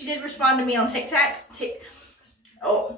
She did respond to me on TikTok. Oh.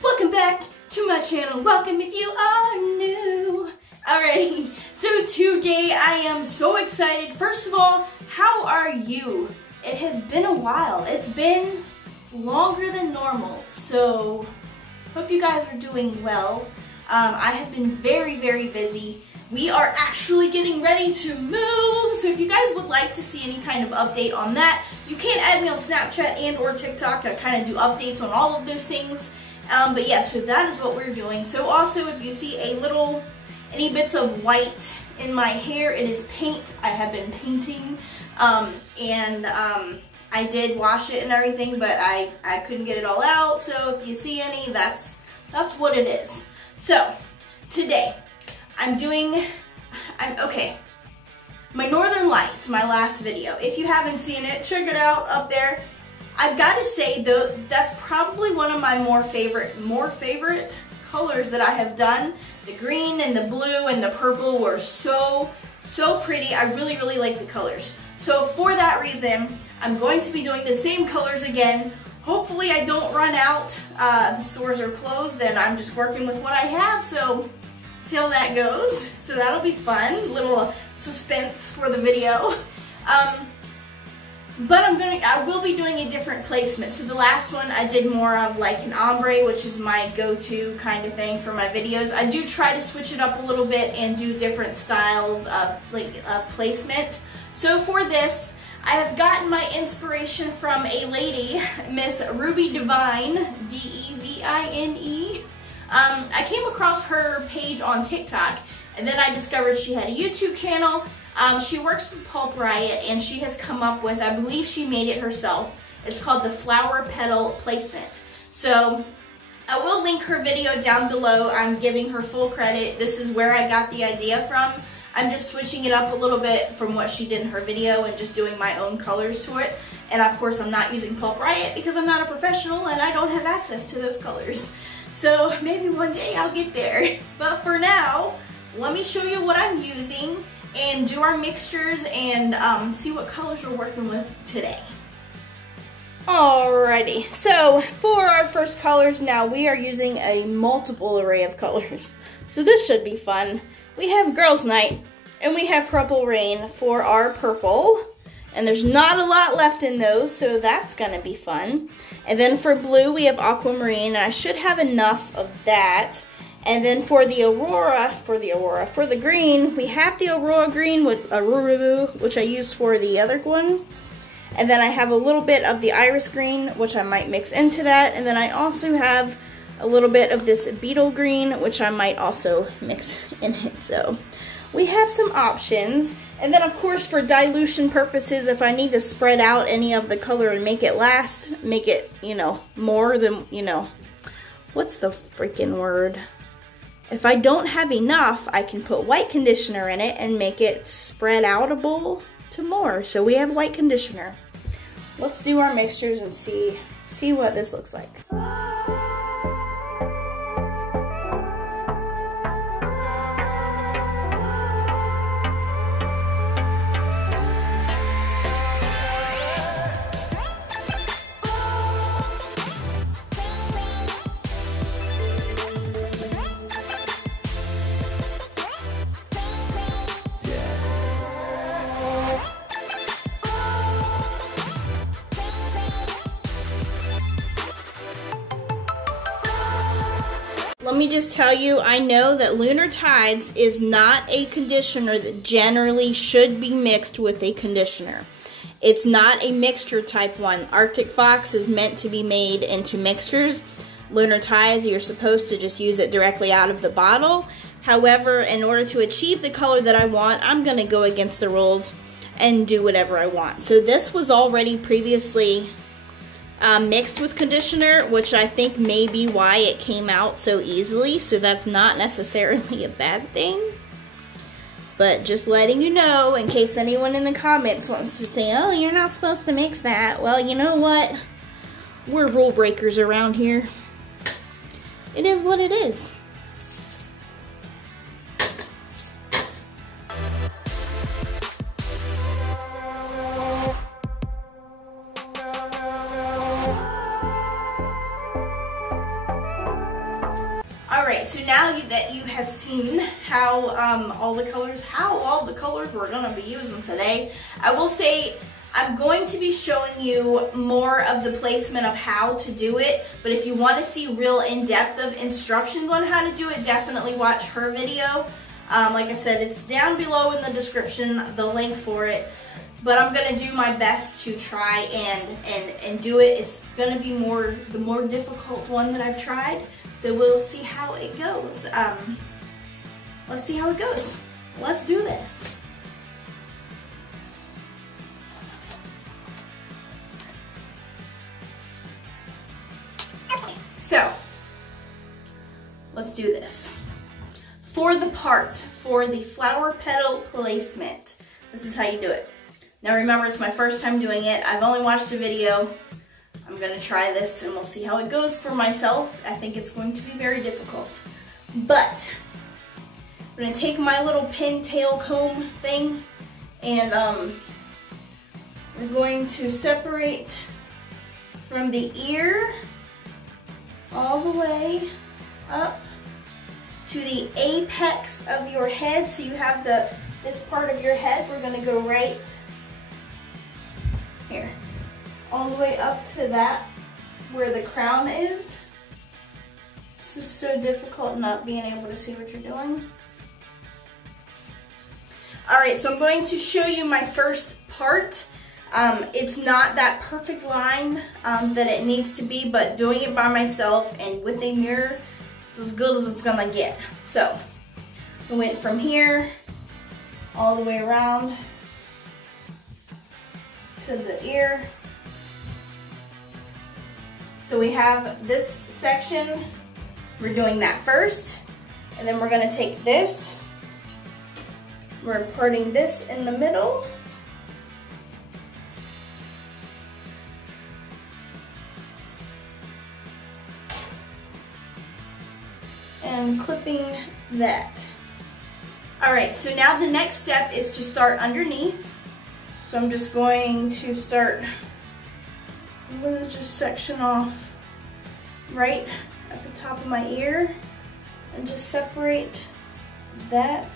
Welcome back to my channel. Welcome if you are new. Alrighty, so today I am so excited. First of all, how are you? It has been a while. It's been longer than normal, so hope you guys are doing well. I have been very, very busy. We are actually getting ready to move, so if you guys would like to see any kind of update on that, you can add me on Snapchat and or TikTok. I kind of do updates on all of those things. But yeah, so that is what we're doing. So also, if you see any bits of white in my hair, it is paint. I have been painting, I did wash it and everything, but I couldn't get it all out. So if you see any, that's what it is. So today, okay, my Northern Lights, my last video. If you haven't seen it, check it out up there. I've got to say though, that's probably one of my more favorite colors that I have done. The green and the blue and the purple were so pretty. I really, really like the colors. So for that reason, I'm going to be doing the same colors again. Hopefully I don't run out. The stores are closed and I'm just working with what I have, so see how that goes. So that'll be fun, little suspense for the video. But I will be doing a different placement. So the last one I did more of like an ombre, which is my go-to kind of thing for my videos. I do try to switch it up a little bit and do different styles of placement. So for this, I have gotten my inspiration from a lady, Miss Ruby Devine, D-E-V-I-N-E. I came across her page on TikTok, and then I discovered she had a YouTube channel. She works with Pulp Riot, and she has come up with, I believe she made it herself. It's called the Flower Petal Placement. So I will link her video down below. I'm giving her full credit. This is where I got the idea from. I'm just switching it up a little bit from what she did in her video and just doing my own colors to it. And of course I'm not using Pulp Riot because I'm not a professional and I don't have access to those colors. So maybe one day I'll get there. But for now, let me show you what I'm using and do our mixtures and see what colors we're working with today. Alrighty, so for our first colors now, we are using a multiple array of colors. So this should be fun. We have Girls Night and we have Purple Rain for our purple. And there's not a lot left in those, so that's gonna be fun. And then for blue, we have Aquamarine, and I should have enough of that. And then for the Aurora, for the green, we have the Aurora green with Aurora, which I used for the other one. And then I have a little bit of the iris green, which I might mix into that. And then I also have a little bit of this beetle green, which I might also mix in it. So we have some options. And then of course for dilution purposes, if I need to spread out any of the color and make it last, make it, more than, what's the freaking word? If I don't have enough, I can put white conditioner in it and make it spread outable to more. So we have white conditioner. Let's do our mixtures and see what this looks like. Let me just tell you, I know that Lunar Tides is not a conditioner that generally should be mixed with a conditioner. It's not a mixture type one. Arctic Fox is meant to be made into mixtures. Lunar Tides, you're supposed to just use it directly out of the bottle. However, in order to achieve the color that I want, I'm gonna go against the rules and do whatever I want. So this was already previously mixed with conditioner, which I think may be why it came out so easily, so that's not necessarily a bad thing. But just letting you know, in case anyone in the comments wants to say, oh, you're not supposed to mix that. Well, you know what? We're rule breakers around here. It is what it is. that you have seen how all the colors we're gonna be using today. I will say I'm going to be showing you more of the placement of how to do it, but if you want to see real in-depth of instructions on how to do it, definitely watch her video. Like I said, it's down below in the description, the link for it. But I'm gonna do my best to try and do it. It's gonna be the more difficult one that I've tried. So we'll see how it goes. Let's see how it goes. Let's do this. Okay, so let's do this. For the flower petal placement, this is how you do it. Now remember, it's my first time doing it. I've only watched a video. I'm gonna try this and we'll see how it goes for myself. I think it's going to be very difficult. But I'm gonna take my little pintail comb thing and we're going to separate from the ear all the way up to the apex of your head. So you have this part of your head. We're gonna go right here, all the way up to that, where the crown is. This is so difficult not being able to see what you're doing. All right, so I'm going to show you my first part. It's not that perfect line that it needs to be, but doing it by myself and with a mirror, it's as good as it's gonna get. So, we went from here, all the way around to the ear. So we have this section, we're doing that first, and then we're gonna take this, we're parting this in the middle, and clipping that. All right, so now the next step is to start underneath. So I'm just going to start, I'm gonna just section off right at the top of my ear and just separate that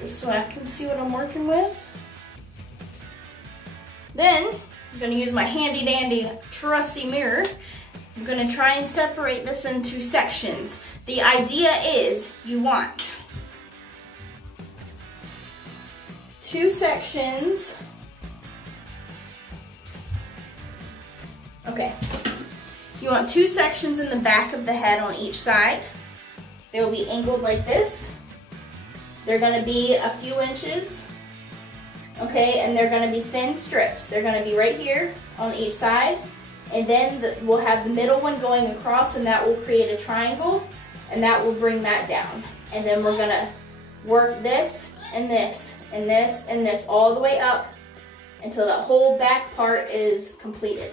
just so I can see what I'm working with. Then I'm gonna use my handy dandy trusty mirror. I'm gonna try and separate this into sections. The idea is you want 2 sections. Okay, you want 2 sections in the back of the head on each side. They will be angled like this. They're gonna be a few inches, okay, and they're gonna be thin strips. They're gonna be right here on each side, and then we'll have the middle one going across, and that will create a triangle, and that will bring that down. And then we're gonna work this, and this, and this, and this all the way up until that whole back part is completed.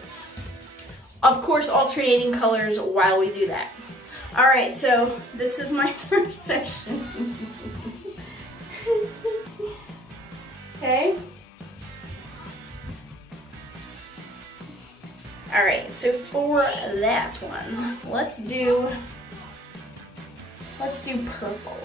Of course, alternating colors while we do that. All right, so this is my first section. Okay. All right, so for that one, let's do purple.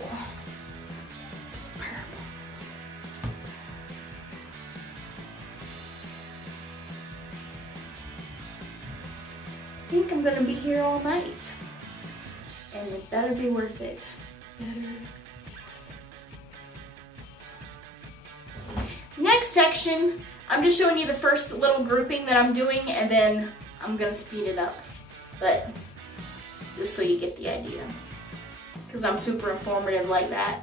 I think I'm gonna be here all night, and it better be worth it. Next section, I'm just showing you the first little grouping that I'm doing, and then I'm gonna speed it up, but just so you get the idea, because I'm super informative like that.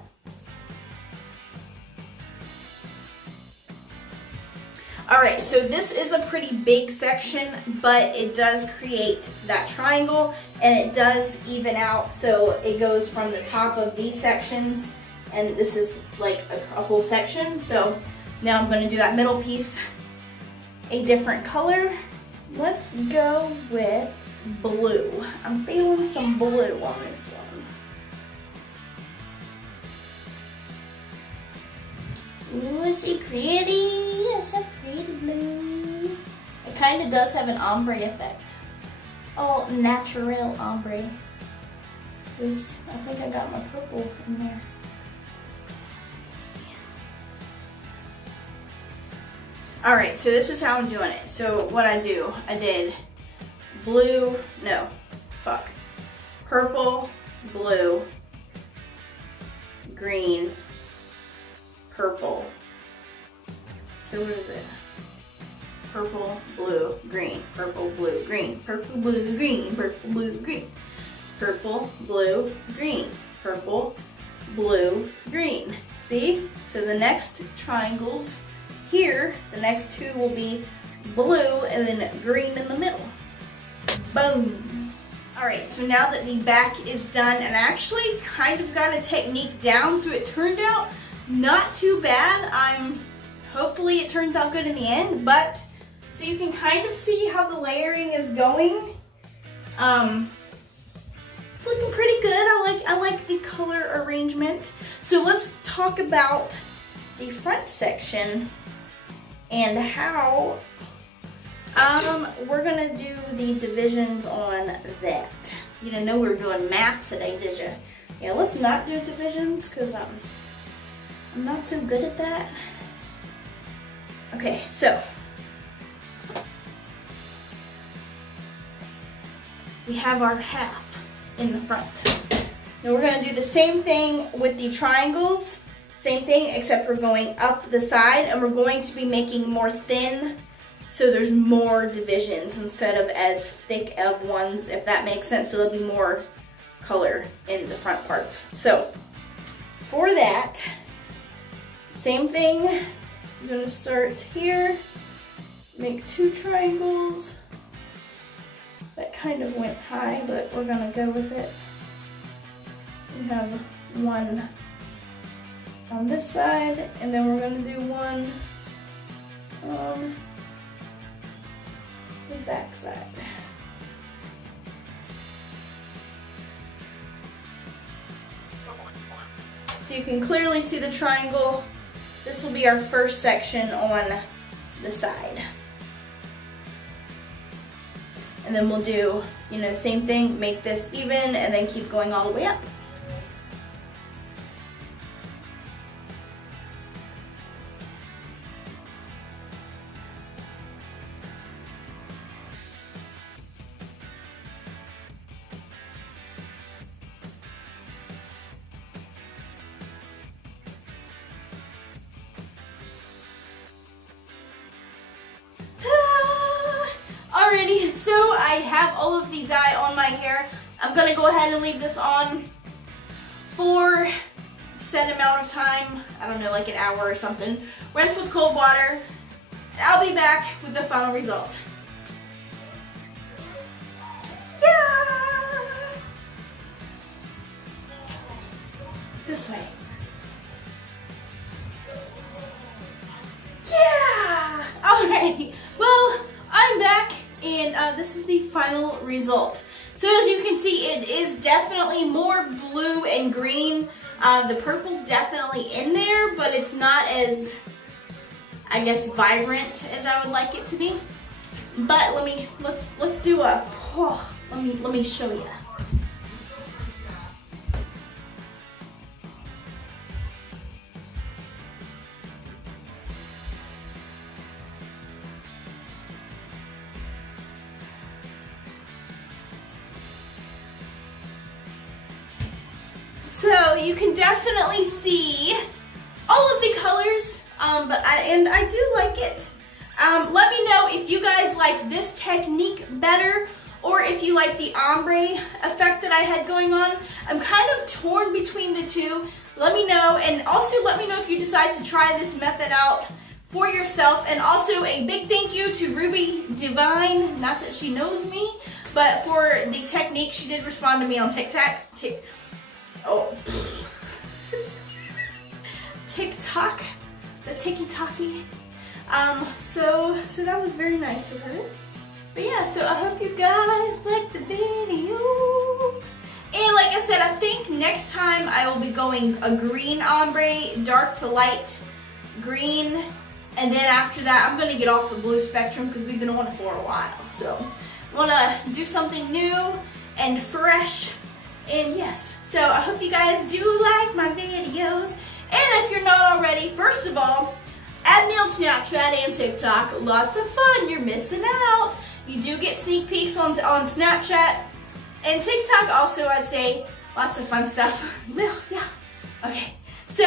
All right, so this is a pretty big section, but it does create that triangle, and it does even out, so it goes from the top of these sections, and this is like a whole section. So now I'm gonna do that middle piece a different color. Let's go with blue. I'm feeling some blue on this one. Ooh, is she pretty? It's a pretty blue. It kind of does have an ombre effect. Oh, natural ombre. Oops, I think I got my purple in there. All right, so this is how I'm doing it. So what I did blue, no, fuck. Purple, blue, green, purple. So what is it? Purple, blue, green, purple, blue, green, purple, blue, green, purple, blue, green, purple, blue, green, purple, blue, green. See? So the next triangles here, the next two will be blue and then green in the middle. Boom. All right, so now that the back is done, and I actually kind of got a technique down, so it turned out not too bad. Hopefully it turns out good in the end, but so you can kind of see how the layering is going. It's looking pretty good. I like the color arrangement. So let's talk about the front section and how we're gonna do the divisions on that. You didn't know we were doing math today, did you? Yeah, let's not do divisions because I'm not so good at that. Okay, so we have our half in the front. Now we're gonna do the same thing with the triangles. Same thing, except we're going up the side and we're going to be making more thin so there's more divisions instead of as thick of ones, if that makes sense. So there'll be more color in the front parts. So for that, same thing. I'm gonna start here, make two triangles. That kind of went high, but we're gonna go with it. We have one on this side, and then we're gonna do one on the back side. So you can clearly see the triangle. This will be our first section on the side. And then we'll do, same thing, make this even, and then keep going all the way up. Alrighty, so I have all of the dye on my hair. I'm gonna go ahead and leave this on for a set amount of time. I don't know, like an hour or something. Rinse with cold water. I'll be back with the final result. Yeah! This way. Yeah! Alright, well, I'm back. And this is the final result. So as you can see, it is definitely more blue and green. The purple's definitely in there, but it's not as, I guess, vibrant as I would like it to be. But let's do a, let me show you. So you can definitely see all of the colors, and I do like it. Let me know if you guys like this technique better or if you like the ombre effect that I had going on. I'm kind of torn between the two. Let me know, and also let me know if you decide to try this method out for yourself. And also a big thank you to Ruby Devine, not that she knows me, but for the technique. She did respond to me on TikTok. TikTok, the tiki-taki. So that was very nice of her. But yeah, so I hope you guys liked the video. And like I said, I think next time I will be going a green ombre, dark to light green. And then after that, I'm gonna get off the blue spectrum because we've been on it for a while. So I wanna do something new and fresh. And yes, So I hope you guys do like my videos. And if you're not already, first of all, add me on Snapchat and TikTok. Lots of fun. You're missing out. You do get sneak peeks on Snapchat and TikTok also, I'd say. Lots of fun stuff. Well, yeah. Okay. So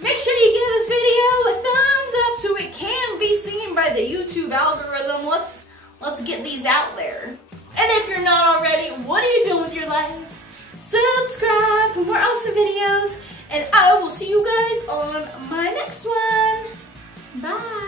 make sure you give this video a thumbs up so it can be seen by the YouTube algorithm. Let's get these out there. And if you're not already, what are you doing with your life? Subscribe for more awesome videos. And I will see you guys on my next one. Bye.